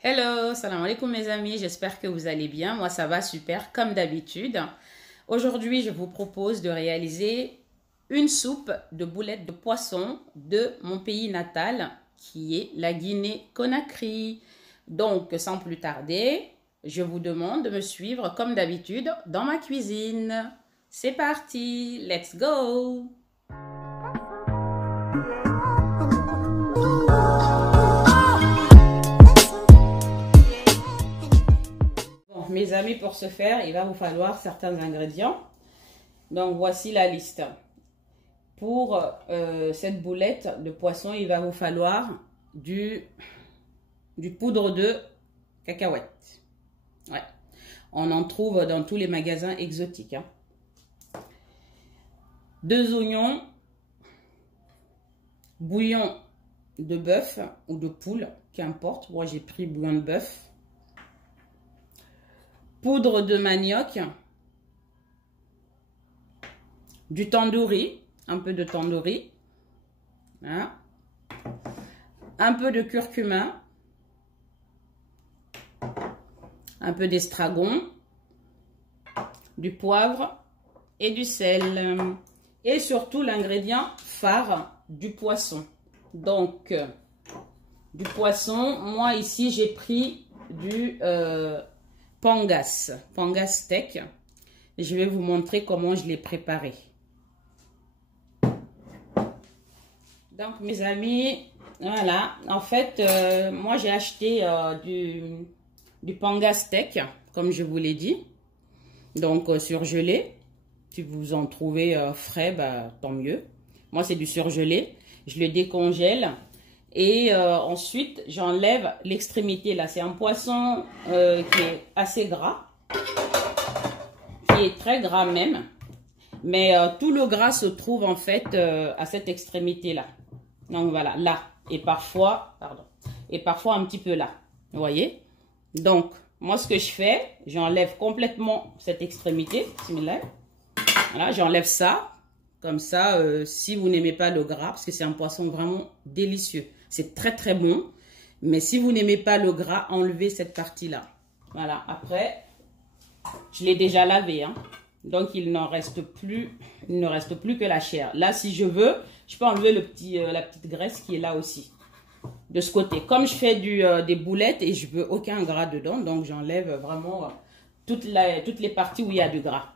Hello, salam alaikum mes amis, j'espère que vous allez bien. Moi ça va super comme d'habitude. Aujourd'hui je vous propose de réaliser une soupe de boulettes de poisson de mon pays natal qui est la Guinée-Conakry. Donc sans plus tarder, je vous demande de me suivre comme d'habitude dans ma cuisine. C'est parti, let's go! Mes amis, pour ce faire, il va vous falloir certains ingrédients. Donc, voici la liste. Pour cette boulette de poisson, il va vous falloir du poudre de cacahuètes. Ouais. On en trouve dans tous les magasins exotiques. 2 oignons, bouillon de bœuf ou de poule, qu'importe. Moi, j'ai pris bouillon de bœuf. Poudre de manioc, du tandoori, un peu de tandoori, hein, un peu de curcuma, un peu d'estragon, du poivre et du sel. Et surtout l'ingrédient phare du poisson. Donc, du poisson, moi ici j'ai pris du... pangas steak. Je vais vous montrer comment je l'ai préparé. Donc mes amis, voilà, en fait moi j'ai acheté du pangas steak comme je vous l'ai dit, donc surgelé. Si vous en trouvez frais, bah, tant mieux. Moi c'est du surgelé, je le décongèle. Et ensuite, j'enlève l'extrémité. Là, c'est un poisson qui est assez gras, qui est très gras même. Mais tout le gras se trouve en fait à cette extrémité-là. Donc voilà, là. Et parfois, pardon, et parfois un petit peu là. Vous voyez? Donc, moi, ce que je fais, j'enlève complètement cette extrémité. Voilà, j'enlève ça. Comme ça, si vous n'aimez pas le gras, parce que c'est un poisson vraiment délicieux. C'est très très bon. Mais si vous n'aimez pas le gras, enlevez cette partie-là. Voilà, après, je l'ai déjà lavé. Hein. Donc, il ne reste plus que la chair. Là, si je veux, je peux enlever la petite graisse qui est là aussi. De ce côté. Comme je fais des boulettes et je veux aucun gras dedans, donc j'enlève vraiment toutes les parties où il y a du gras.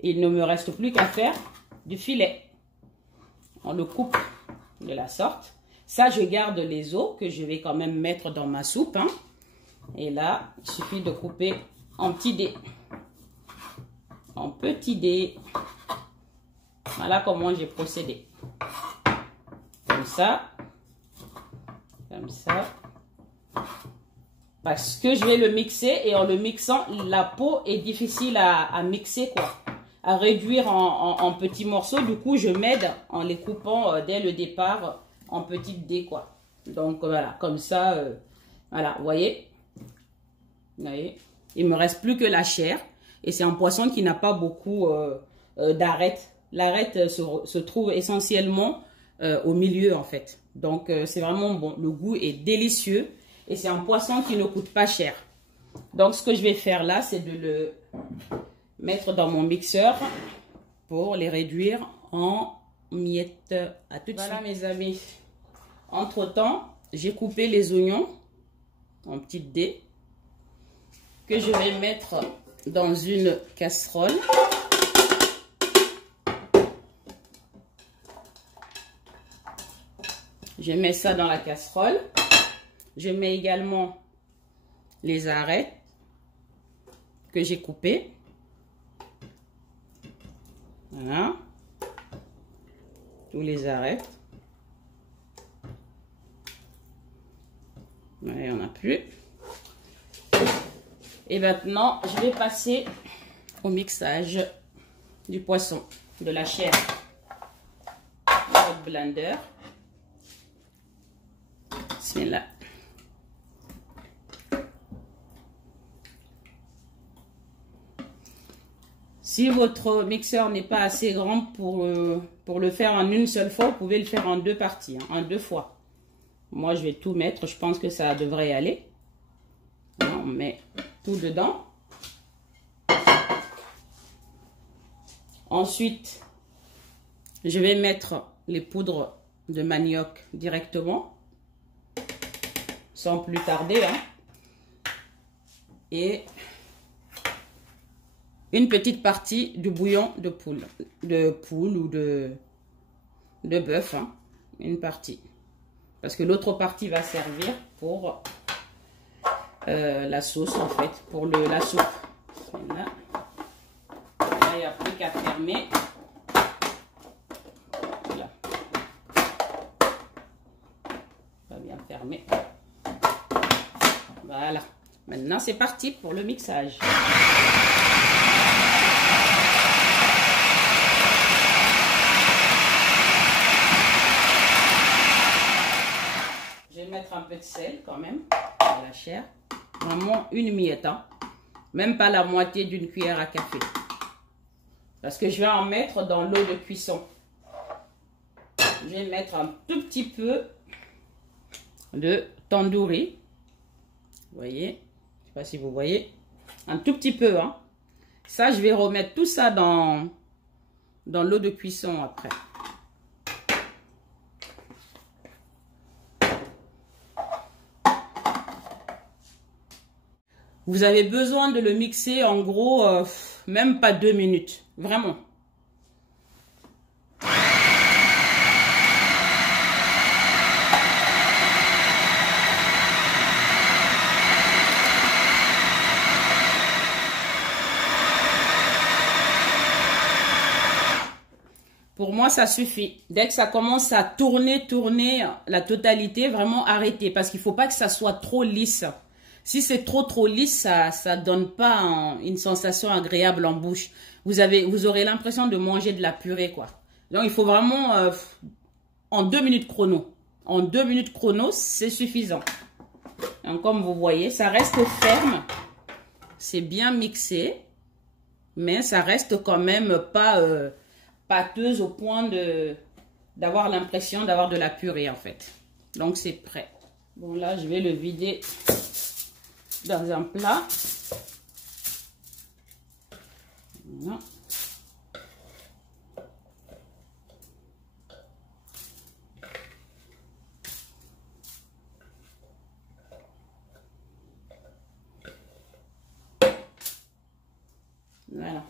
Il ne me reste plus qu'à faire du filet. On le coupe de la sorte. Ça, je garde les os que je vais quand même mettre dans ma soupe. Hein. Et là, il suffit de couper en petits dés. En petits dés. Voilà comment j'ai procédé. Comme ça. Comme ça. Parce que je vais le mixer et en le mixant, la peau est difficile à mixer quoi. À réduire en petits morceaux. Du coup, je m'aide en les coupant dès le départ en petites dés, quoi. Donc, voilà, comme ça, voilà, vous voyez? Vous voyez? Il me reste plus que la chair. Et c'est un poisson qui n'a pas beaucoup d'arêtes. L'arête se trouve essentiellement au milieu, en fait. Donc, c'est vraiment bon. Le goût est délicieux. Et c'est un poisson qui ne coûte pas cher. Donc, ce que je vais faire là, c'est de le mettre dans mon mixeur pour les réduire en miettes. À tout de suite. Voilà mes amis. Entre temps, j'ai coupé les oignons en petites dés que je vais mettre dans une casserole. Je mets ça dans la casserole. Je mets également les arêtes que j'ai coupées. Voilà. Tous les arêtes. Voilà, il n'y en a plus. Et maintenant, je vais passer au mixage du poisson, de la chair. Notre blender. Bismillah. Si votre mixeur n'est pas assez grand pour le faire en une seule fois, vous pouvez le faire en 2 parties, hein, en 2 fois. Moi, je vais tout mettre. Je pense que ça devrait aller. On met tout dedans. Ensuite, je vais mettre les poudres de manioc directement, sans plus tarder, hein. Et une petite partie du bouillon de poule ou de bœuf, hein. Une partie. Parce que l'autre partie va servir pour la sauce, en fait, pour la soupe. Là, il n'y a plus qu'à fermer. Voilà. Pas bien fermé. Voilà. Maintenant, c'est parti pour le mixage. Je vais mettre un peu de sel quand même dans la chair. Vraiment une miette, hein. Même pas la moitié d'une cuillère à café. Parce que je vais en mettre dans l'eau de cuisson. Je vais mettre un tout petit peu de tandoori. Vous voyez? Je ne sais pas si vous voyez. Un tout petit peu, hein. Ça, je vais remettre tout ça dans l'eau de cuisson après. Vous avez besoin de le mixer en gros, même pas 2 minutes. Vraiment. Pour moi, ça suffit. Dès que ça commence à tourner la totalité, vraiment arrêtez. Parce qu'il ne faut pas que ça soit trop lisse. Si c'est trop lisse, ça donne pas une sensation agréable en bouche. Vous aurez l'impression de manger de la purée, quoi. Donc, il faut vraiment en 2 minutes chrono. En 2 minutes chrono, c'est suffisant. Donc, comme vous voyez, ça reste ferme. C'est bien mixé. Mais ça reste quand même pas pâteuse au point d'avoir l'impression d'avoir de la purée, en fait. Donc, c'est prêt. Bon, là, je vais le vider dans un plat. Voilà. Voilà.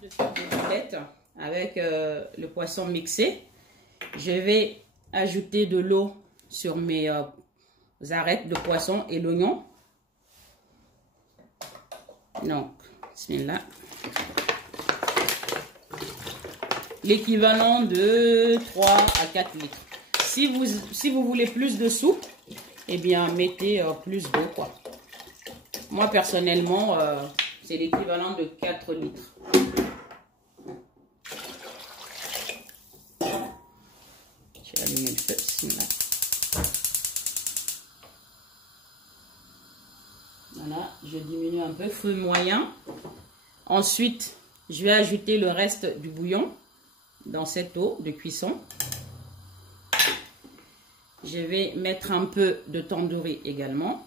De faire des boulettes avec le poisson mixé, je vais ajouter de l'eau sur mes arêtes de poisson et l'oignon. Donc, bismillah. L'équivalent de 3 à 4 litres. Si vous voulez plus de soupe, eh bien, mettez plus d'eau, quoi. Moi, personnellement, c'est l'équivalent de 4 litres. Je vais allumer le feu, bismillah. Voilà, je diminue un peu, feu moyen. Ensuite, je vais ajouter le reste du bouillon dans cette eau de cuisson. Je vais mettre un peu de tandoori également.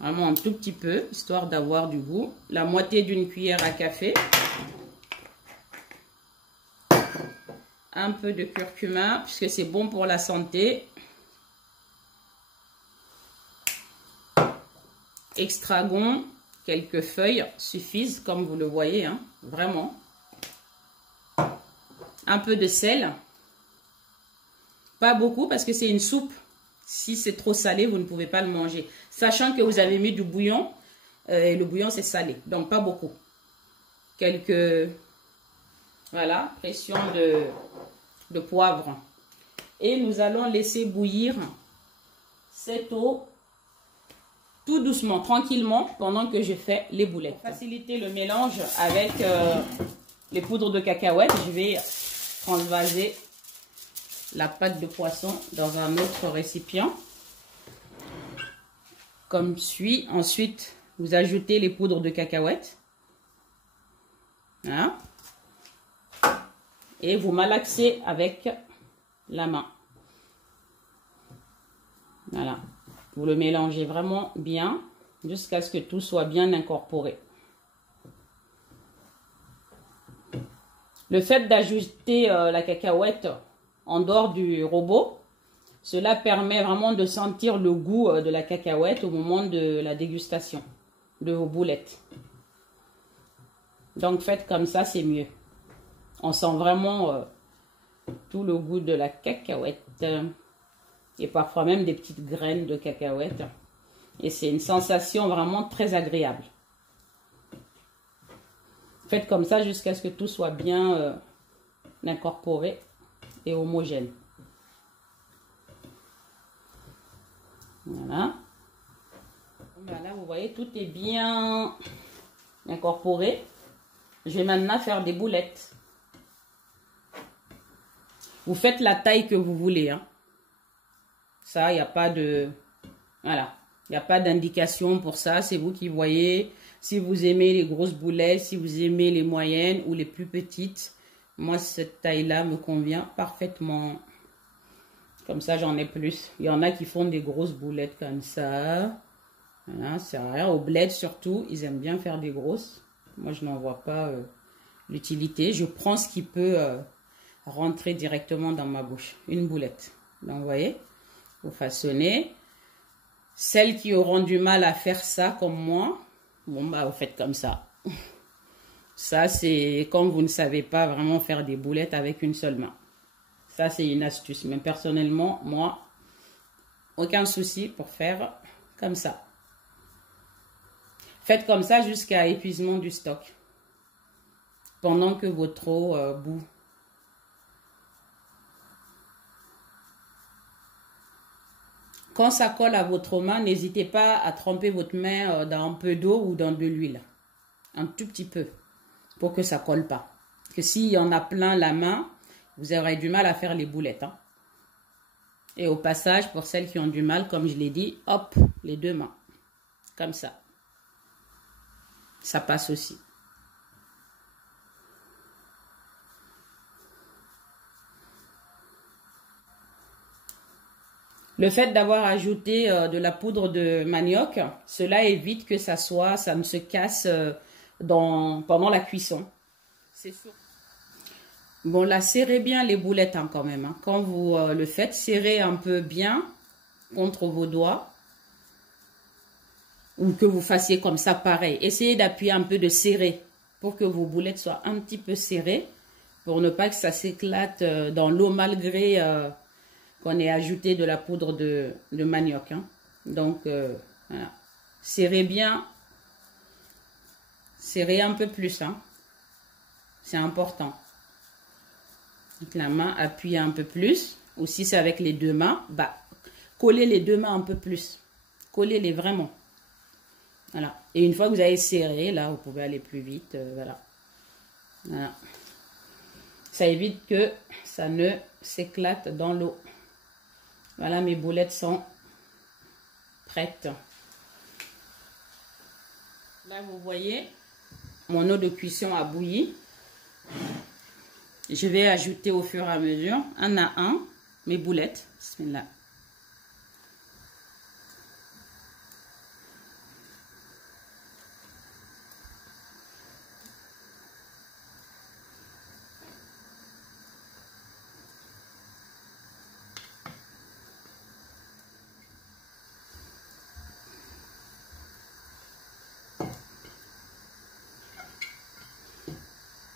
Vraiment un tout petit peu, histoire d'avoir du goût. La moitié d'une cuillère à café. Un peu de curcuma, puisque c'est bon pour la santé. Extragon, quelques feuilles suffisent, comme vous le voyez, hein, vraiment. Un peu de sel. Pas beaucoup, parce que c'est une soupe. Si c'est trop salé, vous ne pouvez pas le manger. Sachant que vous avez mis du bouillon, et le bouillon c'est salé, donc pas beaucoup. Quelques, voilà, pression de poivre. Et nous allons laisser bouillir cette eau tout doucement, tranquillement, pendant que je fais les boulettes. Pour faciliter le mélange avec les poudres de cacahuètes, je vais transvaser la pâte de poisson dans un autre récipient. Comme suit. Ensuite, vous ajoutez les poudres de cacahuètes. Voilà. Et vous malaxez avec la main. Voilà. Vous le mélangez vraiment bien jusqu'à ce que tout soit bien incorporé. Le fait d'ajouter la cacahuète en dehors du robot, cela permet vraiment de sentir le goût de la cacahuète au moment de la dégustation de vos boulettes. Donc faites comme ça, c'est mieux. On sent vraiment tout le goût de la cacahuète. Et parfois même des petites graines de cacahuète. Et c'est une sensation vraiment très agréable. Faites comme ça jusqu'à ce que tout soit bien incorporé et homogène. Voilà. Voilà, vous voyez, tout est bien incorporé. Je vais maintenant faire des boulettes. Vous faites la taille que vous voulez. Hein. Ça, il n'y a pas de... Voilà. Il n'y a pas d'indication pour ça. C'est vous qui voyez. Si vous aimez les grosses boulettes, si vous aimez les moyennes ou les plus petites. Moi, cette taille-là me convient parfaitement. Comme ça, j'en ai plus. Il y en a qui font des grosses boulettes comme ça. Voilà, c'est rare. Au bled, surtout, ils aiment bien faire des grosses. Moi, je n'en vois pas l'utilité. Je prends ce qui peut rentrer directement dans ma bouche. Une boulette. Donc, vous voyez, vous façonnez. Celles qui auront du mal à faire ça, comme moi, bon, bah, vous faites comme ça. Ça, c'est quand vous ne savez pas vraiment faire des boulettes avec une seule main. Ça, c'est une astuce. Mais personnellement, moi, aucun souci pour faire comme ça. Faites comme ça jusqu'à épuisement du stock. Pendant que votre eau bout. Quand ça colle à votre main, n'hésitez pas à tremper votre main dans un peu d'eau ou dans de l'huile. Un tout petit peu. Pour que ça ne colle pas. Parce que s'il y en a plein la main, vous aurez du mal à faire les boulettes. Hein. Et au passage, pour celles qui ont du mal, comme je l'ai dit, hop, les deux mains. Comme ça. Ça passe aussi. Le fait d'avoir ajouté de la poudre de manioc, cela évite que ça ne se casse pendant la cuisson. C'est sûr. Bon, là, serrez bien les boulettes hein, quand même. Hein. Quand vous le faites, serrez un peu bien contre vos doigts. Ou que vous fassiez comme ça, pareil. Essayez d'appuyer un peu, de serrer pour que vos boulettes soient un petit peu serrées. Pour ne pas que ça s'éclate dans l'eau malgré qu'on ait ajouté de la poudre de manioc. Hein. Donc, voilà. Serrez bien. Serrez un peu plus. Hein. C'est important. Donc, la main, appuyez un peu plus. Ou si c'est avec les deux mains, bah, collez les deux mains un peu plus. Collez-les vraiment. Voilà. Et une fois que vous avez serré, là, vous pouvez aller plus vite. Voilà. Voilà. Ça évite que ça ne s'éclate dans l'eau. Voilà, mes boulettes sont prêtes. Là, vous voyez, mon eau de cuisson a bouilli. Je vais ajouter au fur et à mesure, un à un, mes boulettes. Bismillah.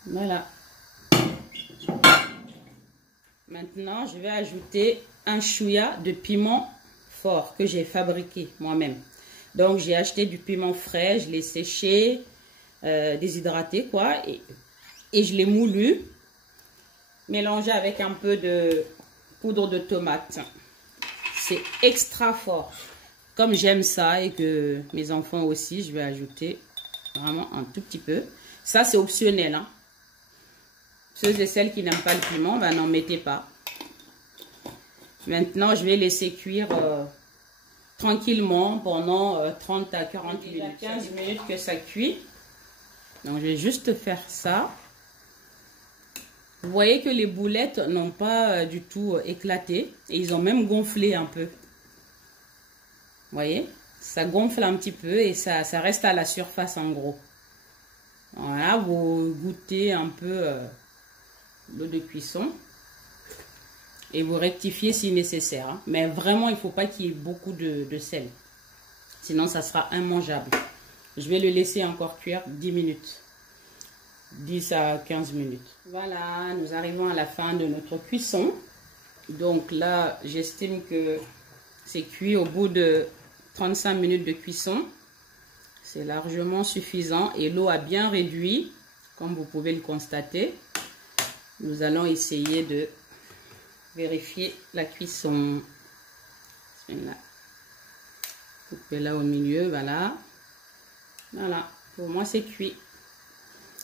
Voilà. Maintenant, je vais ajouter un chouïa de piment fort que j'ai fabriqué moi-même. Donc, j'ai acheté du piment frais, je l'ai séché, déshydraté quoi, et je l'ai moulu, mélangé avec un peu de poudre de tomate. C'est extra fort. Comme j'aime ça et que mes enfants aussi, je vais ajouter vraiment un tout petit peu. Ça, c'est optionnel, hein. Ceux et celles qui n'aiment pas le piment, ben, n'en mettez pas. Maintenant, je vais laisser cuire tranquillement pendant 30 à 40 minutes. 15 minutes que ça cuit. Donc, je vais juste faire ça. Vous voyez que les boulettes n'ont pas du tout éclaté. Et ils ont même gonflé un peu. Vous voyez, ça gonfle un petit peu et ça reste à la surface en gros. Voilà, vous goûtez un peu l'eau de cuisson. Et vous rectifiez si nécessaire. Hein. Mais vraiment, il ne faut pas qu'il y ait beaucoup de sel. Sinon, ça sera immangeable. Je vais le laisser encore cuire 10 minutes. 10 à 15 minutes. Voilà, nous arrivons à la fin de notre cuisson. Donc là, j'estime que c'est cuit au bout de 35 minutes de cuisson. C'est largement suffisant. Et l'eau a bien réduit, comme vous pouvez le constater. Nous allons essayer de vérifier la cuisson. Coupez là au milieu, voilà. Voilà, pour moi c'est cuit.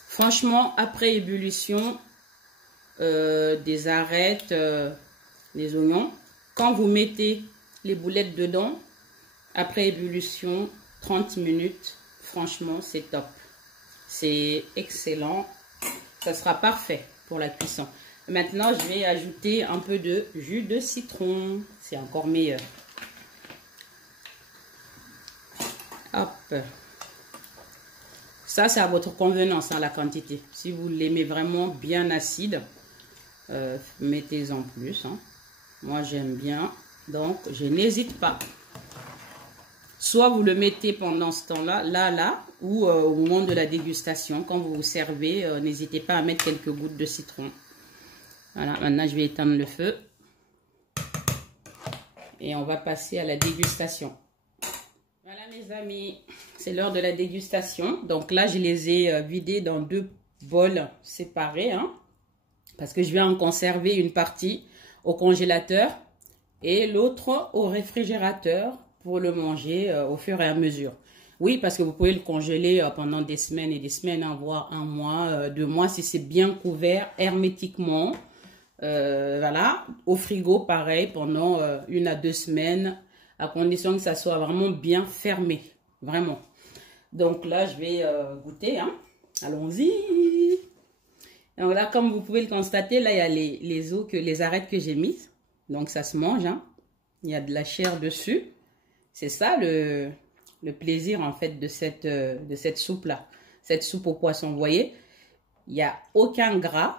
Franchement, après ébullition des arêtes, des oignons, quand vous mettez les boulettes dedans, après ébullition, 30 minutes, franchement c'est top. C'est excellent. Ça sera parfait pour la cuisson. Maintenant, je vais ajouter un peu de jus de citron. C'est encore meilleur. Hop. Ça, c'est à votre convenance, hein, la quantité. Si vous l'aimez vraiment bien acide, mettez-en plus. Hein. Moi, j'aime bien. Donc, je n'hésite pas. Soit vous le mettez pendant ce temps-là, là, ou au moment de la dégustation. Quand vous vous servez, n'hésitez pas à mettre quelques gouttes de citron. Voilà, maintenant je vais éteindre le feu. Et on va passer à la dégustation. Voilà mes amis, c'est l'heure de la dégustation. Donc là, je les ai vidés dans 2 bols séparés. Hein, parce que je vais en conserver une partie au congélateur et l'autre au réfrigérateur pour le manger au fur et à mesure. Oui, parce que vous pouvez le congeler pendant des semaines et des semaines, hein, voire 1 mois, 2 mois, si c'est bien couvert hermétiquement. Voilà, au frigo, pareil, pendant 1 à 2 semaines, à condition que ça soit vraiment bien fermé, vraiment. Donc là, je vais goûter, hein. Allons-y. Donc là, comme vous pouvez le constater, là, il y a les arêtes que j'ai mises. Donc ça se mange, hein. Il y a de la chair dessus. C'est ça le plaisir, en fait, de cette soupe-là. Cette soupe au poisson, vous voyez, il n'y a aucun gras.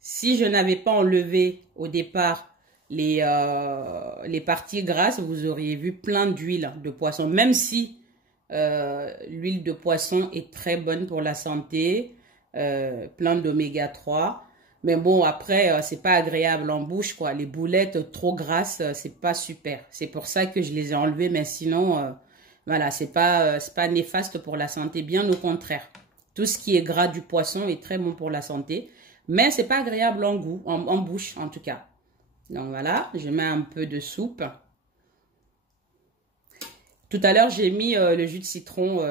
Si je n'avais pas enlevé au départ les parties grasses, vous auriez vu plein d'huile de poisson. Même si l'huile de poisson est très bonne pour la santé, plein d'oméga 3. Mais bon, après, c'est pas agréable en bouche, quoi. Les boulettes trop grasses, c'est pas super. C'est pour ça que je les ai enlevées. Mais sinon, voilà, c'est pas néfaste pour la santé. Bien au contraire. Tout ce qui est gras du poisson est très bon pour la santé. Mais c'est pas agréable en goût, en bouche en tout cas. Donc voilà, je mets un peu de soupe. Tout à l'heure, j'ai mis le jus de citron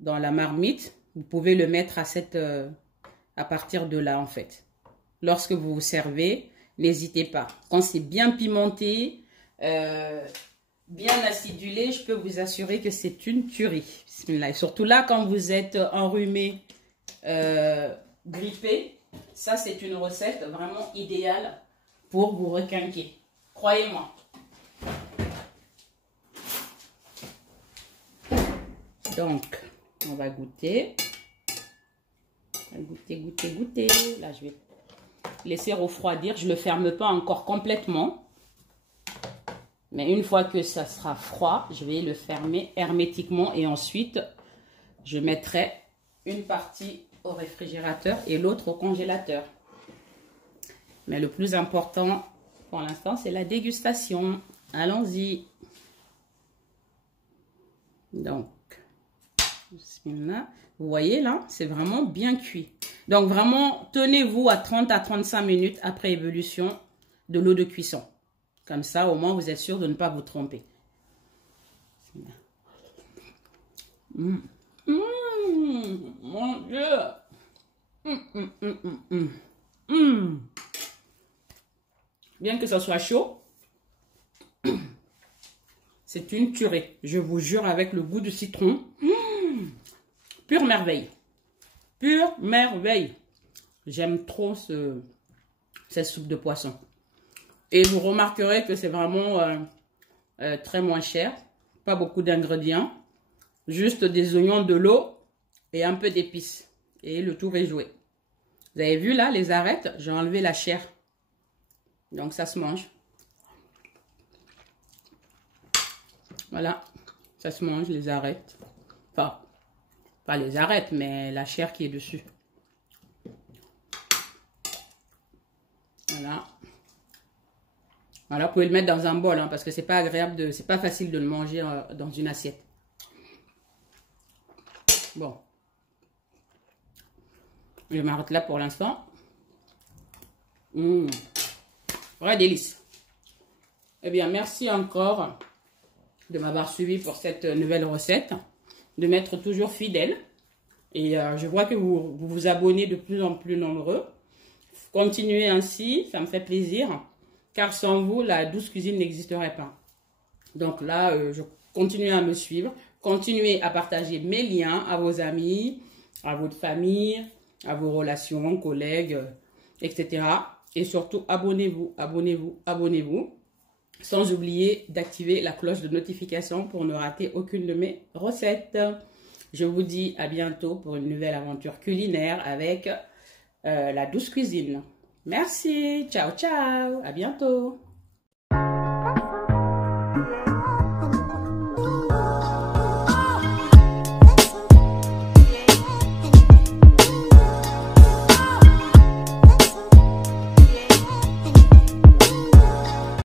dans la marmite. Vous pouvez le mettre à partir de là en fait. Lorsque vous vous servez, n'hésitez pas. Quand c'est bien pimenté, bien acidulé, je peux vous assurer que c'est une tuerie. Et surtout là, quand vous êtes enrhumé, grippé, ça c'est une recette vraiment idéale pour vous requinquer. Croyez-moi. Donc, on va goûter. Goûter. Là, je vais laisser refroidir. Je ne le ferme pas encore complètement. Mais une fois que ça sera froid, je vais le fermer hermétiquement. Et ensuite, je mettrai une partie au réfrigérateur et l'autre au congélateur. Mais le plus important pour l'instant, c'est la dégustation. Allons-y. Donc, vous voyez là, c'est vraiment bien cuit. Donc vraiment, tenez-vous à 30 à 35 minutes après ébullition de l'eau de cuisson. Comme ça, au moins, vous êtes sûr de ne pas vous tromper. Mon Dieu. Bien que ça soit chaud, c'est une tuerie. Je vous jure, avec le goût du citron. Pure merveille. Pure merveille. J'aime trop cette soupe de poisson. Et vous remarquerez que c'est vraiment très moins cher. Pas beaucoup d'ingrédients. Juste des oignons, de l'eau et un peu d'épices. Et le tour est joué. Vous avez vu là, les arêtes, j'ai enlevé la chair. Donc ça se mange. Voilà, ça se mange, les arêtes. Enfin, pas les arêtes, mais la chair qui est dessus. Voilà. Voilà, vous pouvez le mettre dans un bol, hein, parce que c'est pas agréable, c'est pas facile de le manger dans une assiette. Bon. Je m'arrête là pour l'instant. Vrai délice. Eh bien, merci encore de m'avoir suivi pour cette nouvelle recette. De m'être toujours fidèle. Et je vois que vous vous abonnez de plus en plus nombreux. Continuez ainsi, ça me fait plaisir. Car sans vous, la douce cuisine n'existerait pas. Donc là, je continue à me suivre. Continuez à partager mes liens à vos amis, à votre famille, à vos relations, collègues, etc. Et surtout, abonnez-vous, abonnez-vous, abonnez-vous. Sans oublier d'activer la cloche de notification pour ne rater aucune de mes recettes. Je vous dis à bientôt pour une nouvelle aventure culinaire avec la douce cuisine. Merci, ciao ciao, à bientôt.